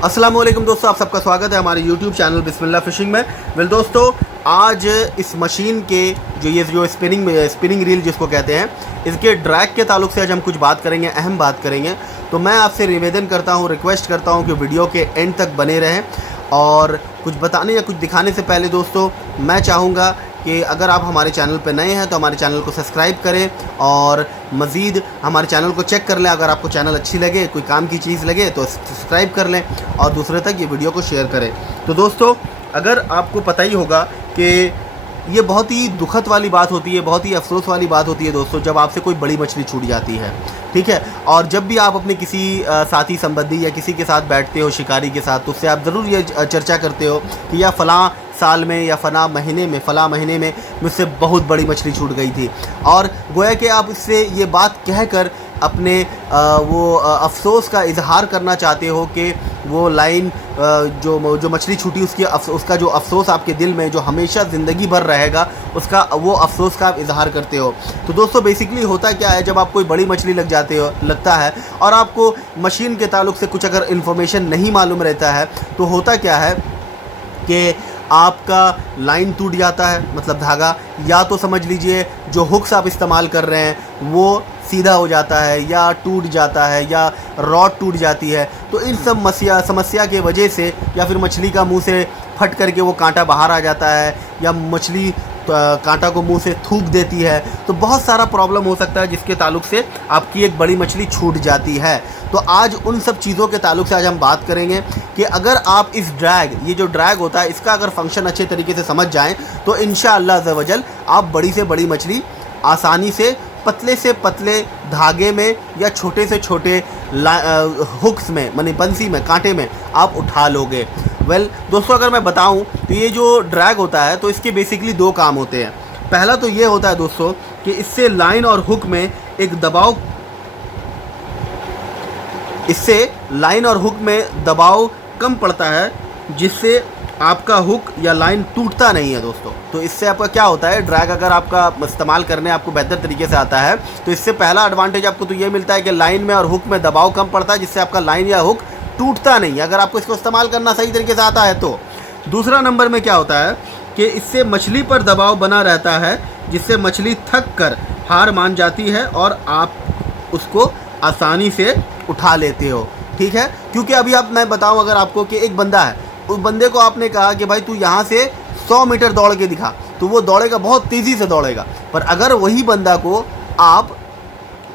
अस्सलाम वालेकुम दोस्तों, आप सबका स्वागत है हमारे YouTube चैनल बिस्मिल्लाह फ़िशिंग में। दोस्तों, आज इस मशीन के जो स्पिनिंग रील जिसको कहते हैं, इसके ड्रैग के ताल्लुक से आज हम कुछ बात करेंगे, अहम बात करेंगे। तो मैं आपसे निवेदन करता हूँ, रिक्वेस्ट करता हूँ कि वीडियो के एंड तक बने रहें। और कुछ बताने या कुछ दिखाने से पहले दोस्तों, मैं चाहूँगा कि अगर आप हमारे चैनल पर नए हैं तो हमारे चैनल को सब्सक्राइब करें और मज़ीद हमारे चैनल को चेक कर लें। अगर आपको चैनल अच्छी लगे, कोई काम की चीज़ लगे तो सब्सक्राइब कर लें और दूसरे तक ये वीडियो को शेयर करें। तो दोस्तों, अगर आपको पता ही होगा कि ये बहुत ही दुखद वाली बात होती है, बहुत ही अफसोस वाली बात होती है दोस्तों, जब आपसे कोई बड़ी मछली छूट जाती है, ठीक है। और जब भी आप अपने किसी साथी संबंधी या किसी के साथ बैठते हो, शिकारी के साथ, तो उससे आप ज़रूर ये चर्चा करते हो कि या फ़लाँ साल में या फ़लाँ महीने में मुझसे बहुत बड़ी मछली छूट गई थी। और गोया कि आप इससे ये बात कहकर अपने अफ़सोस का इज़हार करना चाहते हो कि वो लाइन जो मछली छूटी उसका जो अफ़सोस आपके दिल में जो हमेशा ज़िंदगी भर रहेगा, उसका वो अफ़सोस का आप इज़हार करते हो। तो दोस्तों, बेसिकली होता क्या है, जब आप कोई बड़ी मछली लगता है और आपको मशीन के ताल्लुक से कुछ अगर इन्फॉर्मेशन नहीं मालूम रहता है, तो होता क्या है कि आपका लाइन टूट जाता है, मतलब धागा, या तो समझ लीजिए जो हुक्स आप इस्तेमाल कर रहे हैं वो सीधा हो जाता है या टूट जाता है या रॉड टूट जाती है। तो इन सब समस्या के वजह से, या फिर मछली का मुंह से फट करके वो कांटा बाहर आ जाता है, या मछली कांटा को मुंह से थूक देती है, तो बहुत सारा प्रॉब्लम हो सकता है जिसके ताल्लुक से आपकी एक बड़ी मछली छूट जाती है। तो आज उन सब चीज़ों के ताल्लुक से आज हम बात करेंगे कि अगर आप ये जो ड्रैग होता है, इसका अगर फंक्शन अच्छे तरीके से समझ जाएं तो इंशाअल्लाह अज़्ज़ा वजल आप बड़ी से बड़ी मछली आसानी से पतले धागे में या छोटे से छोटे हुक्स में, माने बंसी में, कांटे में आप उठा लोगे। दोस्तों, अगर मैं बताऊं तो ये जो ड्रैग होता है, तो इसके बेसिकली दो काम होते हैं। पहला तो ये होता है दोस्तों कि इससे लाइन और हुक में दबाव कम पड़ता है, जिससे आपका हुक या लाइन टूटता नहीं है दोस्तों। तो इससे आपका क्या होता है, ड्रैग अगर आपका इस्तेमाल करने आपको बेहतर तरीके से आता है, तो इससे पहला एडवांटेज आपको तो ये मिलता है कि लाइन में और हुक में दबाव कम पड़ता है, जिससे आपका लाइन या हुक टूटता नहीं है, अगर आपको इसको इस्तेमाल करना सही तरीके से आता है तो। दूसरा नंबर में क्या होता है कि इससे मछली पर दबाव बना रहता है, जिससे मछली थक कर हार मान जाती है और आप उसको आसानी से उठा लेते हो, ठीक है। क्योंकि अभी मैं बताऊं अगर आपको कि एक बंदा है, उस बंदे को आपने कहा कि भाई तू यहाँ से 100 मीटर दौड़ के दिखा, तो वो दौड़ेगा, बहुत तेज़ी से दौड़ेगा। पर अगर वही बंदा को आप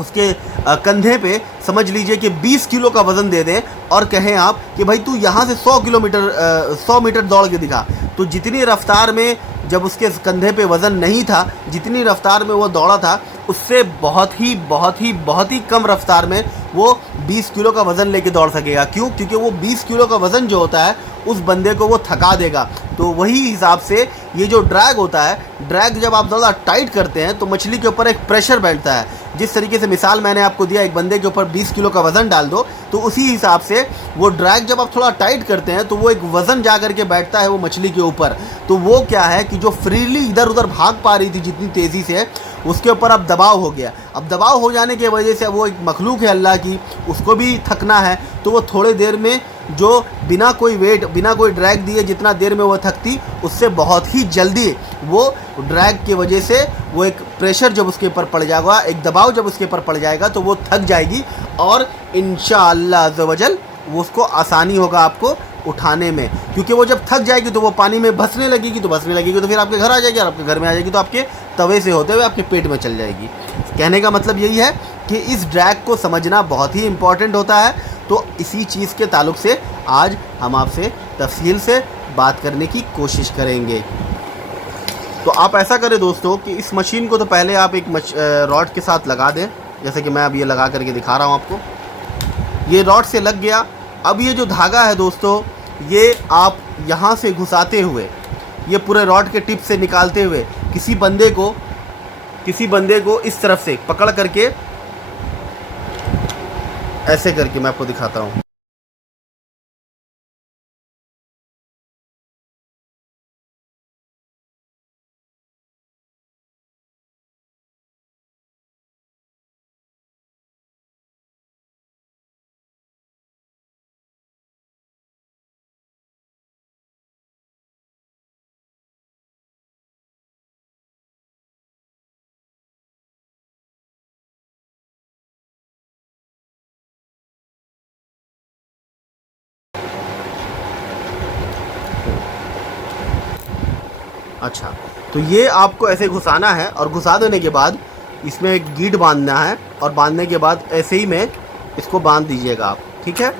उसके कंधे पे समझ लीजिए कि 20 किलो का वज़न दे दें और कहें आप कि भाई तू यहाँ से 100 मीटर दौड़ के दिखा, तो जितनी रफ्तार में, जब उसके कंधे पे वज़न नहीं था, जितनी रफ्तार में वो दौड़ा था, उससे बहुत ही कम रफ्तार में वो 20 किलो का वज़न लेके दौड़ सकेगा। क्यों? क्योंकि वो 20 किलो का वज़न जो होता है उस बंदे को वो थका देगा। तो वही हिसाब से ये जो ड्रैग होता है, ड्रैग जब आप ज़्यादा टाइट करते हैं तो मछली के ऊपर एक प्रेशर बैठता है। जिस तरीके से मिसाल मैंने आपको दिया, एक बंदे के ऊपर 20 किलो का वज़न डाल दो, तो उसी हिसाब से वो ड्रैग जब आप थोड़ा टाइट करते हैं तो वो एक वज़न जा कर के बैठता है वो मछली के ऊपर। तो वो क्या है कि जो फ्रीली इधर उधर भाग पा रही थी जितनी तेज़ी से, उसके ऊपर अब दबाव हो गया। अब दबाव हो जाने की वजह से वो एक मखलूक है अल्लाह की, उसको भी थकना है, तो वो थोड़े देर में, जो बिना कोई वेट, बिना कोई ड्रैग दिए जितना देर में वो थकती, उससे बहुत ही जल्दी वो ड्रैग की वजह से वो एक प्रेशर जब उसके ऊपर पड़ जाएगा, एक दबाव जब उसके ऊपर पड़ जाएगा, तो वो थक जाएगी और इंशाअल्लाह अज़्ज़ा वजल वो उसको आसानी होगा आपको उठाने में। क्योंकि वो जब थक जाएगी तो वो पानी में भसने लगेगी, तो फिर आपके घर आ जाएगी, और आपके घर में आ जाएगी तो आपके तवे से होते हुए आपके पेट में चल जाएगी। कहने का मतलब यही है कि इस ड्रैग को समझना बहुत ही इम्पॉर्टेंट होता है। तो इसी चीज़ के ताल्लुक से आज हम आपसे तफसील से बात करने की कोशिश करेंगे। तो आप ऐसा करें दोस्तों कि इस मशीन को तो पहले आप एक रॉड के साथ लगा दें, जैसे कि मैं अब ये लगा करके दिखा रहा हूँ आपको। ये रॉड से लग गया। अब ये जो धागा है दोस्तों, ये आप यहाँ से घुसाते हुए, ये पूरे रॉड के टिप से निकालते हुए किसी बंदे को इस तरफ से पकड़ करके, ऐसे करके मैं आपको दिखाता हूँ। अच्छा, तो ये आपको ऐसे घुसाना है और घुसा देने के बाद इसमें एक गीट बांधना है और बांधने के बाद ऐसे ही में इसको बांध दीजिएगा आप, ठीक है,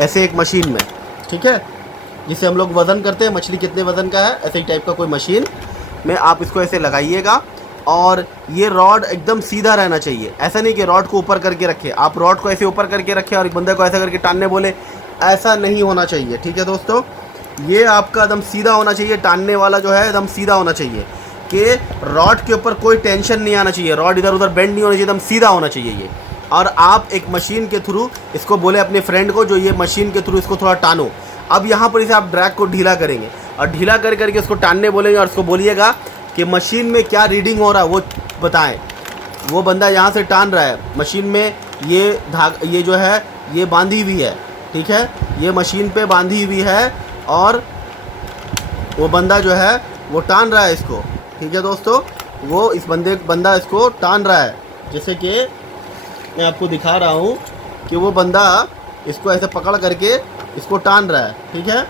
ऐसे एक मशीन में, ठीक है, जिसे हम लोग वज़न करते हैं, मछली कितने वज़न का है, ऐसे ही टाइप का कोई मशीन में आप इसको ऐसे लगाइएगा। और ये रॉड एकदम सीधा रहना चाहिए, ऐसा नहीं कि रॉड को ऊपर करके रखे, आप रॉड को ऐसे ऊपर करके रखें और एक बंदे को ऐसा करके टानने बोले, ऐसा नहीं होना चाहिए, ठीक है दोस्तों। ये आपका एकदम सीधा होना चाहिए, टानने वाला जो है एकदम सीधा होना चाहिए कि रॉड के ऊपर कोई टेंशन नहीं आना चाहिए, रॉड इधर उधर बेंड नहीं होना चाहिए, एकदम सीधा होना चाहिए ये। और आप एक मशीन के थ्रू इसको बोले अपने फ्रेंड को जो ये मशीन के थ्रू इसको थोड़ा टानो। अब यहाँ पर इसे आप ड्रैग को ढीला करेंगे और ढीला कर करके इसको टानने बोलेंगे और उसको बोलिएगा कि मशीन में क्या रीडिंग हो रहा है वो बताएं। वो बंदा यहाँ से टान रहा है, मशीन में ये जो है ये बांधी हुई है, ठीक है, ये मशीन पे बांधी हुई है और वो बंदा जो है वो टान रहा है इसको, ठीक है दोस्तों, वो इस बंदा इसको टान रहा है। जैसे कि मैं आपको दिखा रहा हूँ कि वो बंदा इसको ऐसे पकड़ करके इसको टान रहा है, ठीक है,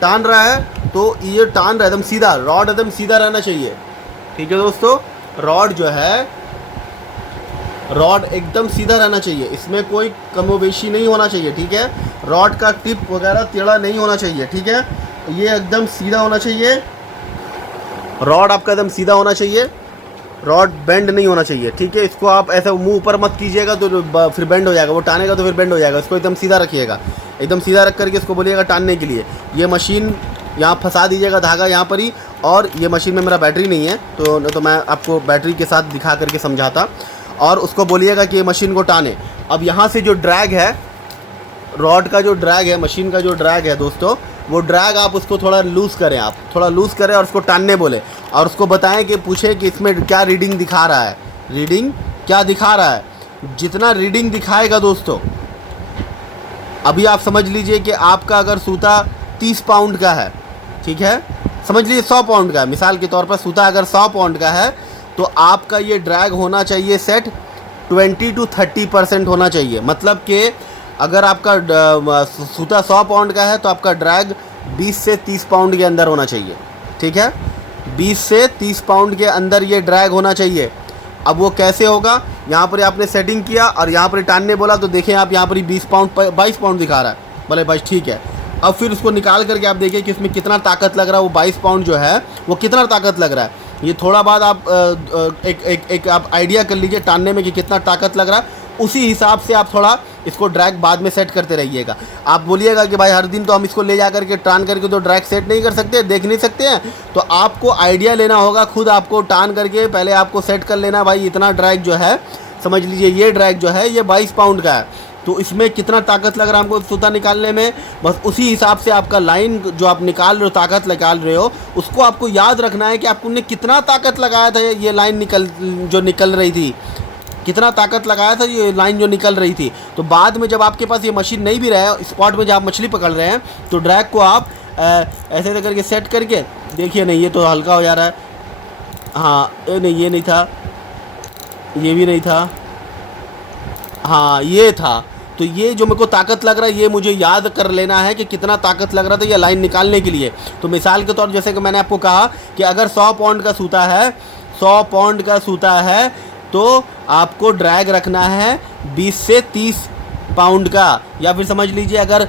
टान रहा है, तो ये टान रहा है एकदम सीधा, रॉड एकदम सीधा रहना चाहिए, ठीक है दोस्तों, रॉड जो है रॉड एकदम सीधा रहना चाहिए, इसमें कोई कमोबेशी नहीं होना चाहिए, ठीक है, रॉड का टिप वगैरह टेढ़ा नहीं होना चाहिए, ठीक है, ये एकदम सीधा होना चाहिए, रॉड आपका एकदम सीधा होना चाहिए, रॉड बेंड नहीं होना चाहिए, ठीक है। इसको आप ऐसे मुंह ऊपर मत कीजिएगा तो फिर बेंड हो जाएगा, वो टानेगा तो फिर बेंड हो जाएगा, इसको एकदम सीधा रखिएगा, एकदम सीधा रख करके इसको बोलिएगा टानने के लिए। ये मशीन यहाँ फंसा दीजिएगा धागा यहाँ पर ही, और ये मशीन में मेरा बैटरी नहीं है तो मैं आपको बैटरी के साथ दिखा करके समझाता, और उसको बोलिएगा कि ये मशीन को टाने। अब यहाँ से जो ड्रैग है, रॉड का जो ड्रैग है, मशीन का जो ड्रैग है दोस्तों, वो ड्रैग आप उसको थोड़ा लूज़ करें, आप थोड़ा लूज़ करें और उसको टानने बोले और उसको बताएं कि पूछें कि इसमें क्या रीडिंग दिखा रहा है, रीडिंग क्या दिखा रहा है। जितना रीडिंग दिखाएगा दोस्तों, अभी आप समझ लीजिए कि आपका अगर सूता 30 पाउंड का है, ठीक है, समझ लीजिए 100 पाउंड का है, मिसाल के तौर पर सूता अगर 100 पाउंड का है तो आपका ये ड्रैग होना चाहिए सेट 20 to 30% होना चाहिए। मतलब कि अगर आपका सूता 100 पाउंड का है तो आपका ड्रैग 20 से 30 पाउंड के अंदर होना चाहिए, ठीक है, 20 से 30 पाउंड के अंदर ये ड्रैग होना चाहिए। अब वो कैसे होगा, यहाँ पर आपने सेटिंग किया और यहाँ पर टानने बोला तो देखें आप यहाँ पर 22 पाउंड दिखा रहा है, बोले भाई ठीक है। अब फिर उसको निकाल करके आप देखिए कि इसमें कितना ताकत लग रहा है, वो 22 पाउंड जो है वो कितना ताकत लग रहा है। ये थोड़ा बाद आप एक आप आइडिया कर लीजिए टानने में कि कितना ताकत लग रहा है, उसी हिसाब से आप थोड़ा इसको ड्रैग बाद में सेट करते रहिएगा। आप बोलिएगा कि भाई हर दिन तो हम इसको ले जा करके टान करके तो ड्रैग सेट नहीं कर सकते, देख नहीं सकते हैं, तो आपको आइडिया लेना होगा, खुद आपको टान करके पहले आपको सेट कर लेना, भाई इतना ड्रैग जो है, समझ लीजिए ये ड्रैग जो है ये 22 पाउंड का है, तो इसमें कितना ताकत लग रहा है हमको सूता निकालने में, बस उसी हिसाब से आपका लाइन जो आप निकाल रहे हो, ताकत निकाल रहे हो, उसको आपको याद रखना है कि आपने कितना ताकत लगाया था ये लाइन जो निकल रही थी, कितना ताकत लगाया था ये लाइन जो निकल रही थी। तो बाद में जब आपके पास ये मशीन नहीं भी रहे, स्पॉट में जब आप मछली पकड़ रहे हैं, तो ड्रैग को आप ऐसे करके सेट करके देखिए, नहीं ये तो हल्का हो जा रहा है, हाँ नहीं ये नहीं था, ये भी नहीं था, हाँ ये था, तो ये जो मेरे को ताकत लग रहा है ये मुझे याद कर लेना है कि कितना ताकत लग रहा था ये लाइन निकालने के लिए। तो मिसाल के तौर जैसे कि मैंने आपको कहा कि अगर 100 पाउंड का सूता है, 100 पाउंड का सूता है तो आपको ड्रैग रखना है 20 से 30 पाउंड का, या फिर समझ लीजिए अगर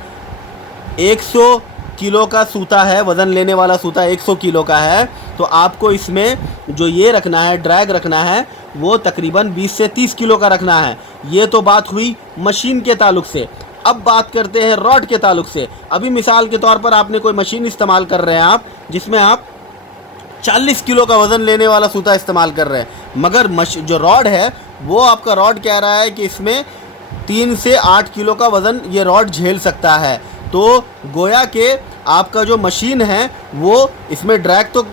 100 किलो का सूता है, वज़न लेने वाला सूता 100 किलो का है, तो आपको इसमें जो ये रखना है, ड्रैग रखना है, वो तकरीबन 20 से 30 किलो का रखना है। ये तो बात हुई मशीन के ताल्लुक से। अब बात करते हैं रॉड के ताल्लुक से। अभी मिसाल के तौर पर आपने कोई मशीन इस्तेमाल कर रहे हैं आप, जिसमें आप 40 किलो का वज़न लेने वाला सूता इस्तेमाल कर रहे हैं, मगर जो रॉड है वो आपका रॉड कह रहा है कि इसमें 3 से 8 किलो का वज़न ये रॉड झेल सकता है। तो गोया के आपका जो मशीन है वो इसमें ड्रैग तो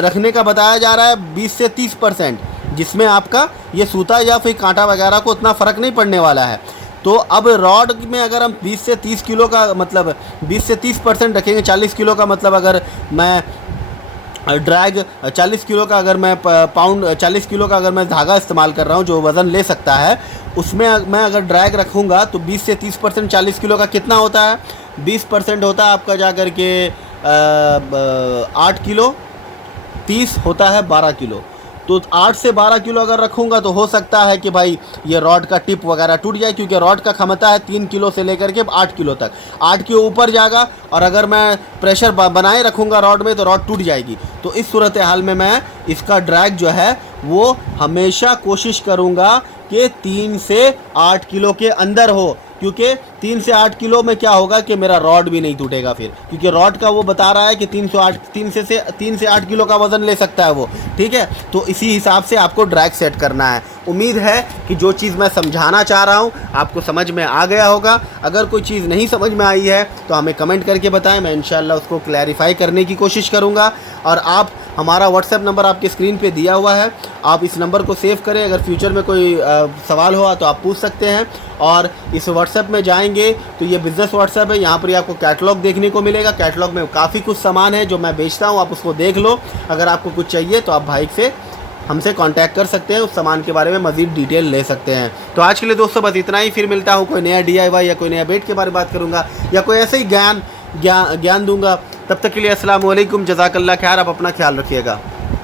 रखने का बताया जा रहा है 20 से 30%, जिसमें आपका ये सूता या फिर कांटा वगैरह को उतना फ़र्क नहीं पड़ने वाला है। तो अब रॉड में अगर हम 20 से 30 किलो का मतलब 20 से 30% रखेंगे, 40 किलो का मतलब अगर मैं ड्रैग 40 किलो का अगर मैं 40 किलो का अगर मैं धागा इस्तेमाल कर रहा हूँ जो वज़न ले सकता है, उसमें मैं अगर ड्रैग रखूँगा तो 20 से 30% 40 किलो का कितना होता है, 20% होता है आपका जा कर के 8 किलो, 30 होता है 12 किलो। तो 8 से 12 किलो अगर रखूँगा तो हो सकता है कि भाई ये रॉड का टिप वगैरह टूट जाए, क्योंकि रॉड का क्षमता है 3 किलो से लेकर के 8 किलो तक। 8 के ऊपर जाएगा और अगर मैं प्रेशर बनाए रखूँगा रॉड में तो रॉड टूट जाएगी। तो इस सूरत हाल में मैं इसका ड्रैग जो है वो हमेशा कोशिश करूँगा कि 3 से 8 किलो के अंदर हो, क्योंकि 3 से 8 किलो में क्या होगा कि मेरा रॉड भी नहीं टूटेगा फिर, क्योंकि रॉड का वो बता रहा है कि 3 से 8 किलो का वज़न ले सकता है वो। ठीक है, तो इसी हिसाब से आपको ड्रैग सेट करना है। उम्मीद है कि जो चीज़ मैं समझाना चाह रहा हूँ आपको समझ में आ गया होगा। अगर कोई चीज़ नहीं समझ में आई है तो हमें कमेंट करके बताएं, मैं इंशाल्लाह उसको क्लैरिफाई करने की कोशिश करूँगा। और आप हमारा व्हाट्सएप नंबर आपके स्क्रीन पे दिया हुआ है, आप इस नंबर को सेव करें। अगर फ्यूचर में कोई सवाल हो तो आप पूछ सकते हैं। और इस व्हाट्सएप में जाएंगे तो ये बिज़नेस व्हाट्सएप है, यहाँ पर आपको कैटलॉग देखने को मिलेगा। कैटलॉग में काफ़ी कुछ सामान है जो मैं बेचता हूँ, आप उसको देख लो। अगर आपको कुछ चाहिए तो आप भाई से हमसे कांटेक्ट कर सकते हैं, उस सामान के बारे में मज़ीद डिटेल ले सकते हैं। तो आज के लिए दोस्तों बस इतना ही, फिर मिलता हूँ कोई नया DIY या कोई नया बेट के बारे में बात करूँगा या कोई ऐसे ही ज्ञान दूंगा। तब तक के लिए अस्सलाम वालेकुम, जज़ाकल्लाह खैर, आप अपना ख्याल रखिएगा।